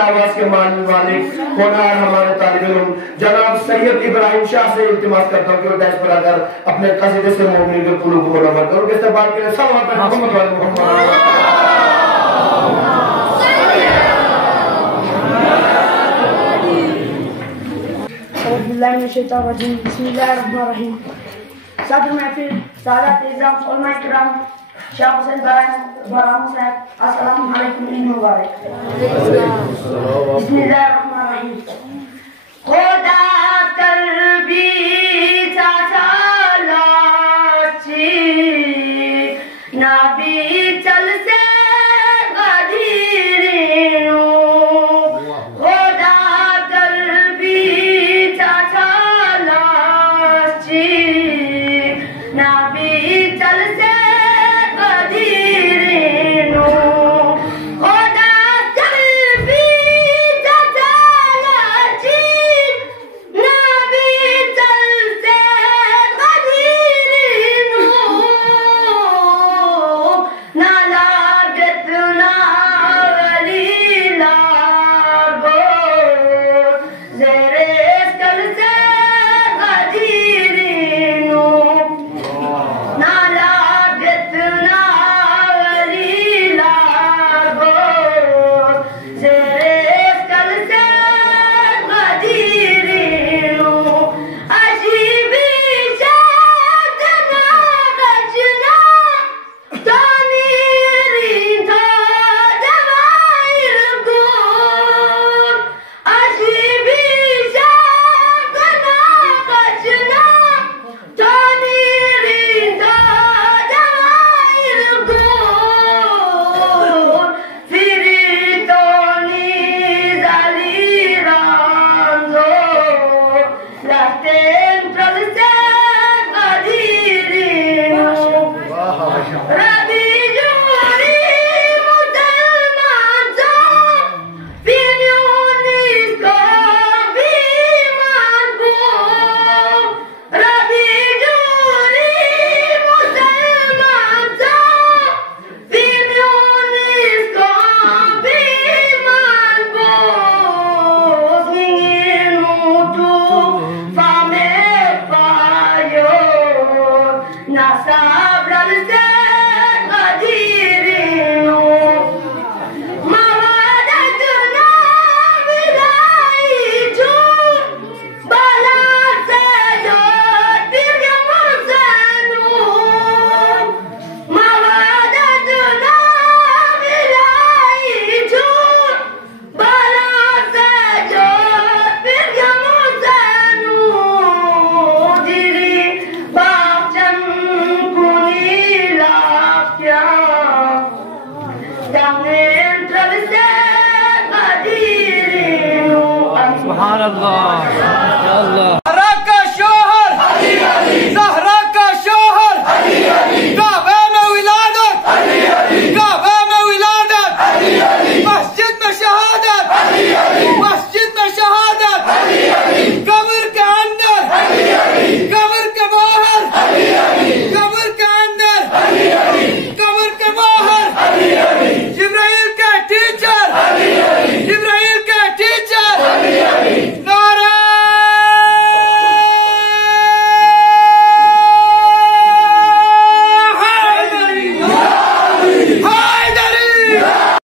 आवाज के मानने वाले होनहार हमारे तालिब इल्म जनाब सैयद इब्राहिम शाह से इल्तिमास करता हूँ कि वो दस पर आकर अपने कसीदे से मोमिन के कुलूब को नमर करो। के इस्तेमाल के लिए सलावत है मोहम्मद वाले मोहम्मद। बिस्मिल्लाहिर्रहमानिर्रहीम। सदर महफिल सादात इज़्ज़ाम उलमा किराम शाह हुसैन बराम साहब अस्सलामु अलैकुम मुबारक। बिस्मिल्लाहिर्रहमानिर्रहीम। खुदा कल्बी चाचालाची नबी चल से गदीरिनो खुदा कल्बी चाचालाची नबी चल से ज़हरा का शोहर ज़हरा का शोहर काबे में विलादत काबे में विलादत